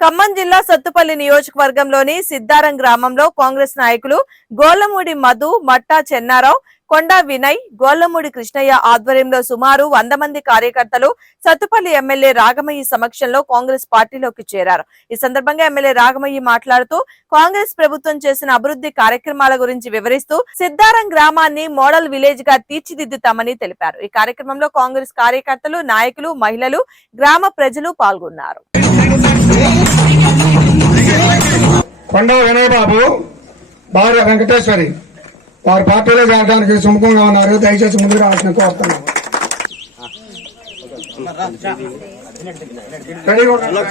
ఖమ్మం జిల్లా సత్తుపల్లి నియోజకవర్గంలోని సిద్దారం గ్రామంలో కాంగ్రెస్ నాయకులు గోళ్ళమూడి మధు మట్టా చెన్నారావు కొండా వినయ్ గోళ్ళమూడి కృష్ణయ్య ఆధ్వర్యంలో సుమారు వంద మంది కార్యకర్తలు సత్తుపల్లి ఎమ్మెల్యే రాగమయ్యి సమక్షంలో కాంగ్రెస్ పార్టీలోకి చేరారు. ఈ సందర్భంగా ఎమ్మెల్యే రాగమయ్యి మాట్లాడుతూ కాంగ్రెస్ ప్రభుత్వం చేసిన అభివృద్ధి కార్యక్రమాల గురించి వివరిస్తూ సిద్దారం గ్రామాన్ని మోడల్ విలేజ్గా తీర్చిదిద్దుతామని తెలిపారు. ఈ కార్యక్రమంలో కాంగ్రెస్ కార్యకర్తలు నాయకులు మహిళలు గ్రామ ప్రజలు పాల్గొన్నారు. కొండ వినయ్ బాబు భార్య వెంకటేశ్వరి. వారి పార్టీలో చేరడానికి సుముఖంగా ఉన్నారు. దయచేసి ముందుకు రావాల్సిన కోరుతున్నాం. రెడీగా ఉండండి.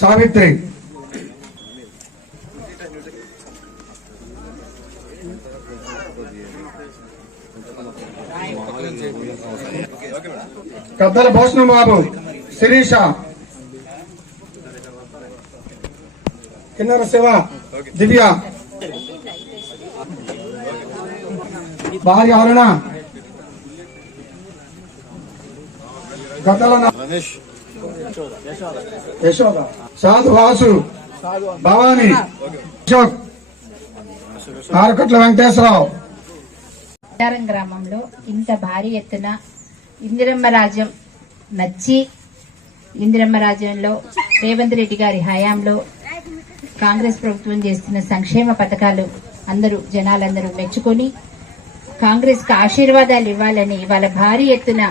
సావిత్రి. కద్దల భూషణం బాబు శిరీష. కిన్నర శివ దివ్య. భార్య అరుణ. గద్దల యశోద. సాధు వాసు. భవాని. అశోక్. ఆరకట్ల వెంకటేశ్వరరావు. గ్రామంలో ఇంత భారీ ఎత్తున ఇందిరమ్మ రాజ్యం నచ్చి ఇందిరమ్మ రాజ్యంలో రేవంత్ రెడ్డి గారి హయాంలో కాంగ్రెస్ ప్రభుత్వం చేస్తున్న సంక్షేమ పథకాలు అందరూ జనాలందరూ మెచ్చుకొని కాంగ్రెస్కి ఆశీర్వాదాలు ఇవ్వాలని వాళ్ళ భారీ ఎత్తున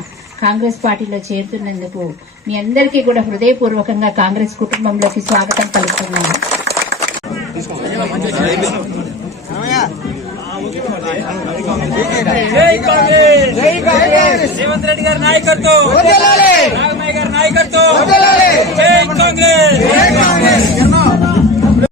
కాంగ్రెస్ పార్టీలో చేరుతున్నందుకు మీ అందరికీ కూడా హృదయపూర్వకంగా కాంగ్రెస్ కుటుంబంలోకి స్వాగతం పలుకుతున్నాను. జై కాంగ్రెస్ జై కాంగ్రెస్ రేవంత్ రెడ్డి గారి నాయకత్వం. నాగమయ్య గారి నాయకత్వం. జై కాంగ్రెస్.